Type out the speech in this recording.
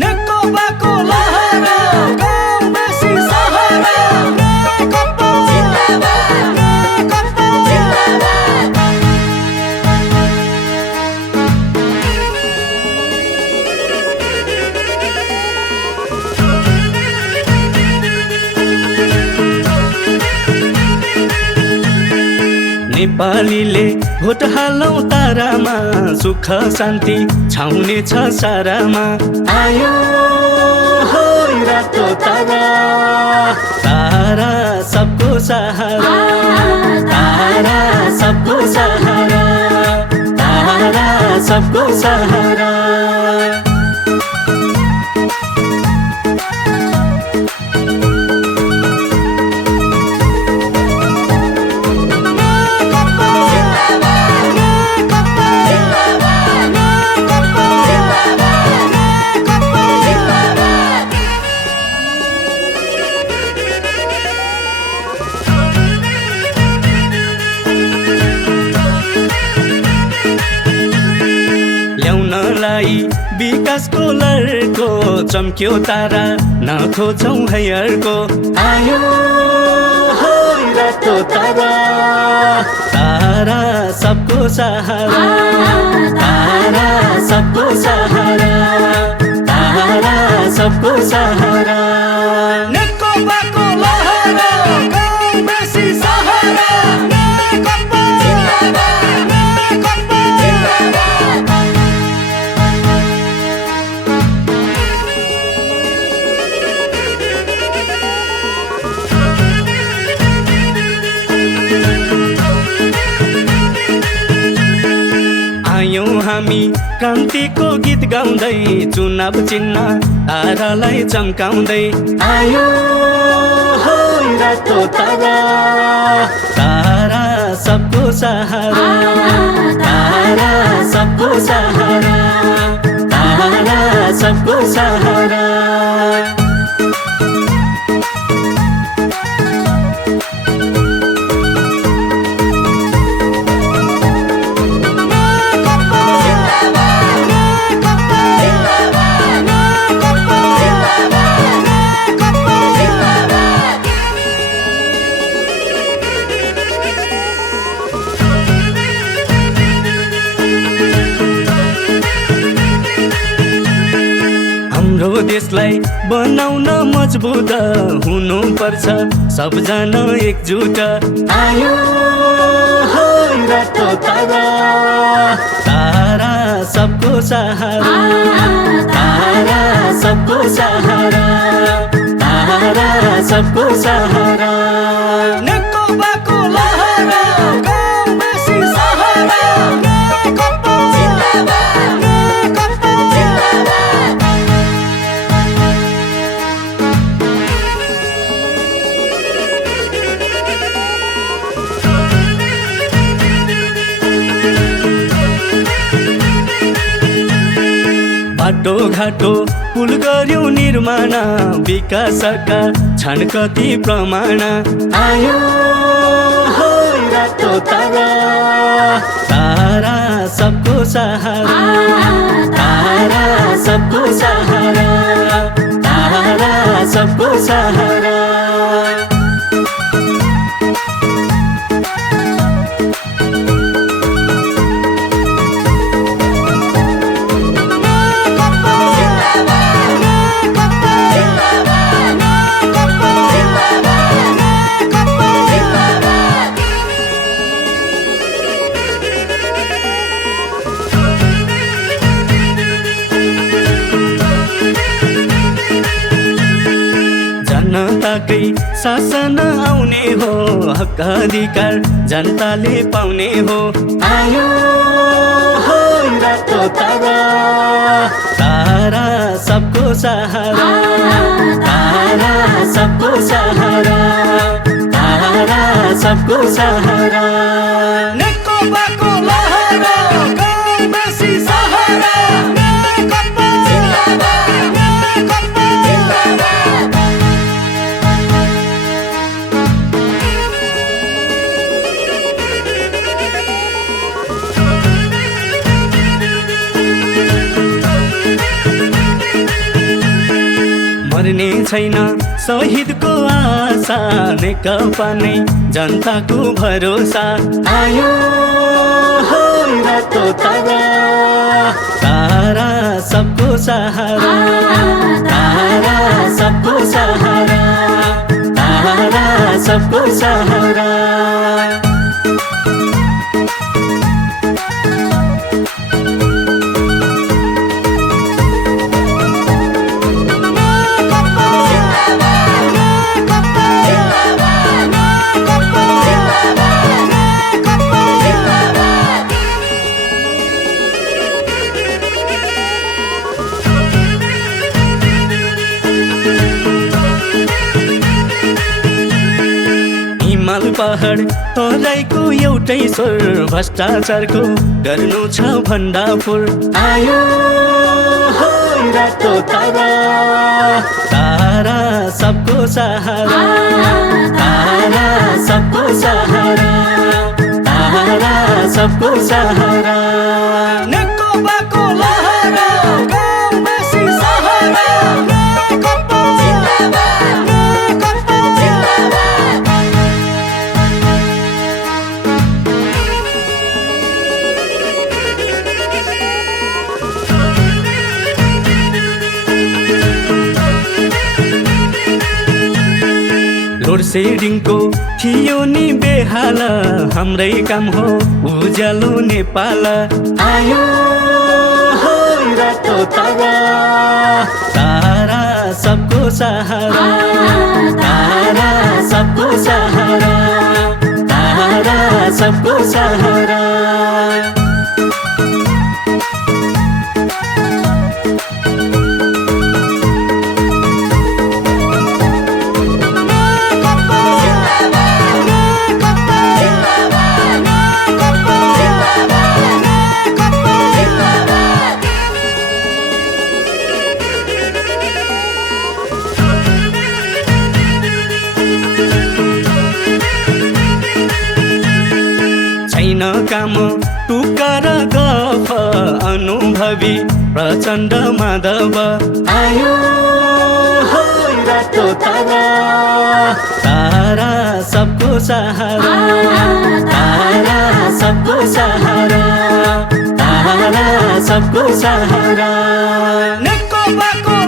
नेकपाको लहरा गाउँ बेसी सहारा नेकपा जिन्दाबाद नेकपा जिन्दाबाद नेपालीले भोट हालौँ तारामा सुख शान्ति छाउने छ सारामा आयो हो रातो तारा तारा सबको सहारा तारा सबको सहारा तारा सबको सहारा ल्याउनलाई विकासको लहरको चम्क्यो तारा नखोजौँ हैहरको आयो हो रातो तारा तारा सबको सहारा तारा सबको सहारा तारा सबको सहारा नेकपाको लहरा गाउँ बेसी सहारा नेकपा जिन्दाबाद नेकपा जिन्दाबाद आयौँ हामी क्रान्तिको गीत गाउँदै चुनाव चिन्ह तारालाई चम्काउँदै आयो हो रातो तारा तारा सबको सहारा तारा सबको सहारा तारा सबको सहारा हाम्रो देशलाई बनाउन मजबुत हुनुपर्छ सबजना एकजुट आयो हो रातो तारा तारा सबको सहारा तारा सबको सहारा तारा सबको सहारा नेकपाको लहरा गाउँ बेसी सहारा नेकपा जिन्दाबाद नेकपा जिन्दाबाद बाटो घाटो पुल गर्यो निर्माण विकासका छन् कति प्रमाण आयो हो रातो तारा तारा सबको सहारा तारा सबको सहारा तारा सबको सहारा जनताकै शासन आउने हो हक अधिकार जनताले पाउने हो आयो हो रातो तारा तारा सबको सहारा तारा सबको सहारा तारा सबको सहारा नेकपाको लहरा गाउँ बेसी सहारा नेकपा जिन्दाबाद नेकपा जिन्दाबाद मर्ने छैन शहीदको आशा नेकपा नै जनताको भरोसा आयो हो रातो तारा तारा सबको सहारा तारा सबको सहारा तारा सबको सहारा हिमाल पहाड तराईको एउटै स्वर भ्रष्टाचारको गर्नु छ भण्डाफोर आयो हो रातो तारा तारा सबको सहारा तारा सबको सहारा तारा सबको सहारा नेकपाको लहरा गाउँवासी सहारा नेकपा जिन्दाबाद नेकपा जिन्दाबाद लोड सेडिङको थियो नि बेहाल हाम्रै काम हो उज्यालो नेपाल आयो हो रातो तारा तारा सबको सहारा तारा सबको सहारा तारा सबको सहारा छैन काम टुक्का र गफ अनुभवी प्रचण्ड माधव आयो हो रातो तारा तारा सबको सहारा तारा सबको सहारा तारा सबको सहारा नेकपाको